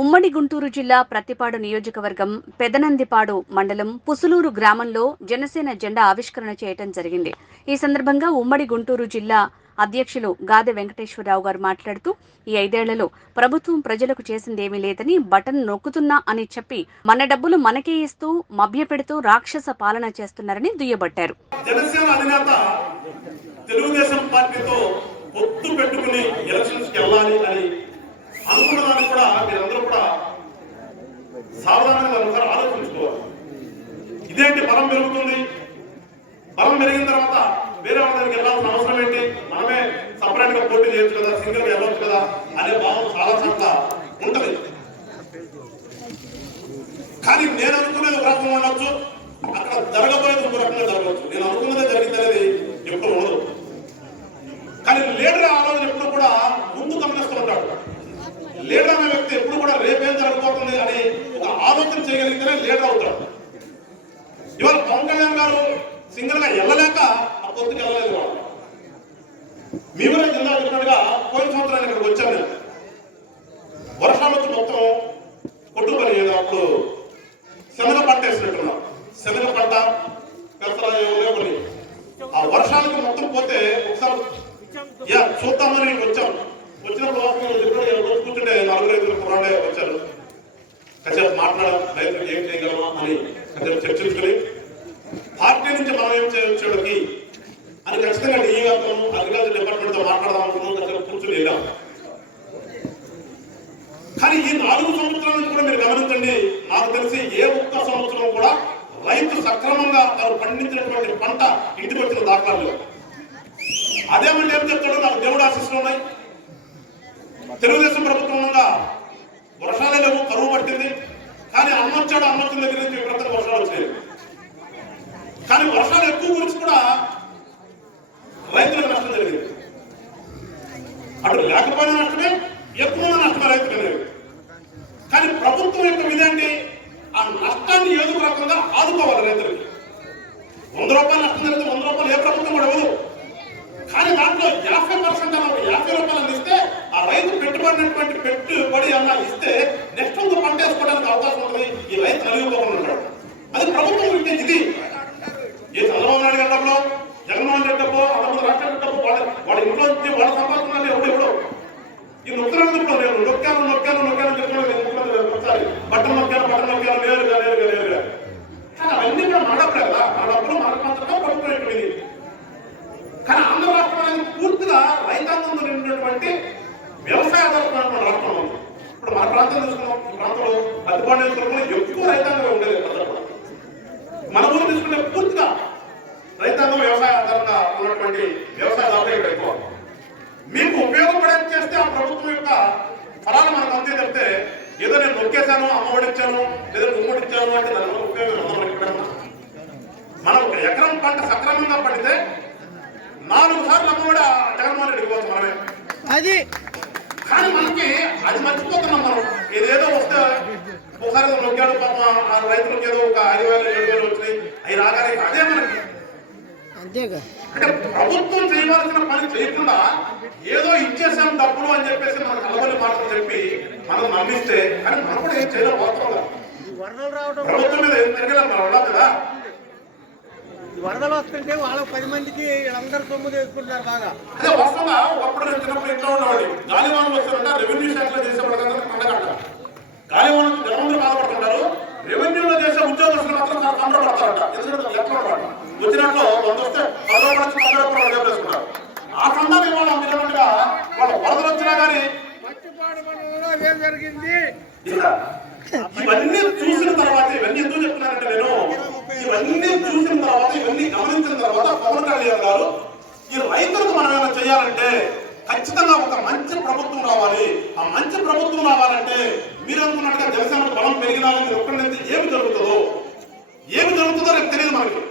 ఉమ్మడి గుంటూరు జిల్లా ప్రత్తిపాడు నియోజకవర్గం పెదనందిపాడు మండలం పుసులూరు గ్రామంలో జనసేన జెండా ఆవిష్కరణ చేయడం జరిగింది. ఈ సందర్భంగా ఉమ్మడి గుంటూరు జిల్లా అధ్యక్షులు గాదె వెంకటేశ్వరరావు గారు మాట్లాడుతూ ఈ 5 ఏళ్లలో ప్రభుత్వం ప్రజలకు చేసిందేమీ లేదని బటన్ నొక్కుతున్నా అని చెప్పి మన డబ్బులు మనకే ఇస్తూ మభ్యపెడుతూ రాక్షస పాలన చేస్తున్నారని దుయ్యబట్టారు. జనసేన అధినేత తెలుగుదేశం పార్టీతో పొత్తు పెట్టుకుని ఎలక్షన్స్ కి వెళ్ళాలి అని అనుకున్నదాన్ని కూడా మీరందరూ కూడా సావధానంగా ఒకసారి ఆలోచించుకోవాలి. ఇదేంటి బలం పెరుగుతుంది, బలం పెరిగిన తర్వాత వేరే వాళ్ళ దగ్గరికి వెళ్ళాల్సిన అవసరం ఏంటి, మనమే సపరేట్ గా పోటీ చేయొచ్చు కదా, సింగిల్ గా వెళ్ళొచ్చు కదా అనే భావం చాలా చోట్ల ఉంటది. కానీ నేను అనుకునేది ఒక రకంగా ఉండొచ్చు, అక్కడ జరగబోయేది ఒక రకంగా జరగవచ్చు. నేను అనుకున్నదే జరిగింది అనేది ఎప్పుడు ఉండదు. కానీ లీడర్ ఆలోచన ఎప్పుడు కూడా ముందు గమనిస్తూ ఉంటాడు. లీడర్ అనే వ్యక్తి ఎప్పుడు కూడా రేపేం జరగబోతుంది అని ఒక ఆలోచన చేయగలిగితేనే లీడర్ అవుతాడు. ఇవాళ పవన్ కళ్యాణ్ గారు సింగిల్ గా వెళ్ళలేక ఆ పొత్తుకి వెళ్ళలేదు. వాళ్ళు మీరే జిల్లా చెప్పినట్టుగా పోయిన సంవత్సరాన్ని ఇక్కడికి వచ్చాను నేను. వర్షాలు వచ్చి మొత్తం కొట్టుకొని అప్పుడు శనగ పంట వేసినట్టున్నాం. శనగ పంట పెసరాలు ఆ వర్షాలకు మొత్తం పోతే ఒకసారి చూద్దామని వచ్చాం. వచ్చినప్పుడు కూర్చుంటే 4-5 కుర్రాడే వచ్చారు. కాసేపు మాట్లాడడం, రైతులకు ఏం చేయగలమా అని కాసేపు చర్చించుకుని పార్టీ నుంచి మనం ఏం చేయొచ్చేటికి అని ఖచ్చితంగా అగ్రికల్చర్ డిపార్ట్మెంట్ తో మాట్లాడదాం అనుకున్నాం. కాసేపు కూర్చుని వెళ్ళాం. కానీ ఈ 4 సంవత్సరాల నుంచి కూడా మీరు గమనించండి, నాకు తెలిసి ఏ ఒక్క సంవత్సరం కూడా రైతు సక్రమంగా తాను పండించినటువంటి పంట ఇంటికి వచ్చిన దాఖలాలు. అదేమంటే ఏం చెప్తాడో నాకు దేవుడు ఆశీస్సులు ఉన్నాయి. తెలుగుదేశం ప్రభుత్వం ఉండగా వర్షాలే లేవు, కరువు పట్టింది. కానీ అన్నొచ్చాడు, అన్నొచ్చిన దగ్గర నుంచి విపరీతంగా వర్షాలు వచ్చాయి. కానీ వర్షాలు ఎక్కువ గురించి కూడా రైతులకు నష్టం జరిగింది. అటు లేకపోయినా నష్టమే, ఎక్కువ నష్టమే రైతులు అనేది. కానీ ప్రభుత్వం యొక్క విధండి ఆ నష్టాన్ని ఏదో రకంగా ఆదుకోవాలి రైతులకి. 100 రూపాయలు నష్టం జరిగితే 100 రూపాయలు ఏ ప్రభుత్వం కూడా ఇవ్వదు. కానీ దాంట్లో 50% అన్న 50 రూపాయలు ఇస్తే ఆ రైతు పెట్టుబడినటువంటి పెట్టుబడి అన్నా ఇస్తే నెక్స్ట్ ఇంకో పంట వేసుకోవడానికి అవకాశం ఉంటుంది. ఈ రైతు నలిగిపోకుండా ఉంటాడు. అది ప్రభుత్వం ఉంటే ఇది ఏ చంద్రబాబు నాయుడు గారి డబ్బులో, జగన్మోహన్ రెడ్డి డబ్బు, అంతమంది రాష్ట్రాల డబ్బు వాళ్ళ ఇంట్లో నుంచి వాళ్ళ సంపాదించాలి. ఎవడు ఈ నొక్కలు నేను నొక్కాను చెప్పుకోవడం ఒకసారి బట్టలు నొక్కాను నేరుగా కానీ అవన్నీ కూడా మన డబ్బులే కదా. మన డబ్బులు మన పంచడం ప్రభుత్వం ఎక్కువ. కానీ ఆంధ్ర రాష్ట్రం అనేది పూర్తిగా రైతాంగంతో నిండినటువంటి వ్యవసాయ ఆధారపడినటువంటి రాష్ట్రం ఉంది. ఇప్పుడు మన ప్రాంతం తీసుకున్నాం, ఈ ప్రాంతంలో అద్దుబాటు నియోజకవర్గంలో ఎక్కువ రైతాంగం ఉండేది. మన ఊరు తీసుకుంటే పూర్తిగా రైతాంగం వ్యవసాయ ఆధారంగా ఉన్నటువంటి వ్యవసాయదారులు ఇక్కడ ఎక్కువ. మీకు ఉపయోగపడేది చేస్తే ఆ ప్రభుత్వం యొక్క ఫలాలు మనకు అంతే చెప్తే ఏదో నేను నొక్కేశాను, అమ్మఒడి ఇచ్చాను, లేదా గుమ్మడి ఇచ్చాను అంటే దాని ఉపయోగం అందరం. మనం ఒక ఎకరం పంట సక్రమంగా పడితే 4 సార్లు అమ్మఒడి జగన్మోహన్ రెడ్డికి పోవచ్చు మనమే. అది కానీ మనకి అది మర్చిపోతున్నాం మనం. ఏదేదో వస్తే ఒకసారి నొక్కాడు పాప ఆ రైతులకు ఏదో ఒక 5,000-7,000 వచ్చినాయి, అవి రాగానే అదే మనకి. అంటే ప్రభుత్వం చేయవలసిన పని చేయకుండా ఏదో ఇచ్చేసాం డబ్బులు అని చెప్పేసి మన కలవని మాటలు చెప్పి మనం నమ్మిస్తే, కానీ మనం కూడా ఏం చేయడం వాస్తవంగా ప్రభుత్వం మీద ఏం తిరగలేదు మనం ఉండాలి కదా. వరదలు వస్తుంటే వాళ్ళ 10 మందికి అందరు సొమ్ము తీసుకుంటారు బాగా. అదే వాస్తవంగా ఒకప్పుడు నేను చిన్నప్పుడు ఇంట్లో ఉండేవాడి. గాలివానలు వస్తారంట, రెవెన్యూ శాఖలో చేసే వాళ్ళందరూ పండగంట. గాలివానలు జనందరూ బాధపడుతుంటారు, రెవెన్యూలో చేసే ఉద్యోగస్తులు మాత్రం కంట్రోల్ పడతారంట. ఎందుకంటే లెక్కలు వచ్చినట్లు 100 వస్తే 10 రూపాయలు వేసుకుంటారు. ఆ సందర్భం ఇవాళ మీరన్నట్టుగా వాళ్ళ వరదలు వచ్చినా కానీ ఏం జరిగింది ఇవన్నీ చూసిన తర్వాత, ఇవన్నీ ఎందుకు చెప్తున్నానంటే నేను ఇవన్నీ చూసిన తర్వాత, ఇవన్నీ గమనించిన తర్వాత పవన్ కళ్యాణ్ గారు ఈ రైతులకు మనం ఏమైనా చేయాలంటే ఖచ్చితంగా ఒక మంచి ప్రభుత్వం రావాలి. ఆ మంచి ప్రభుత్వం రావాలంటే మీరు అనుకున్నట్టుగా జనసేన బలం పెరిగినా ఒక్కడి నుంచి ఏమి జరుగుతుందో రేపు తెలియదు మనకి.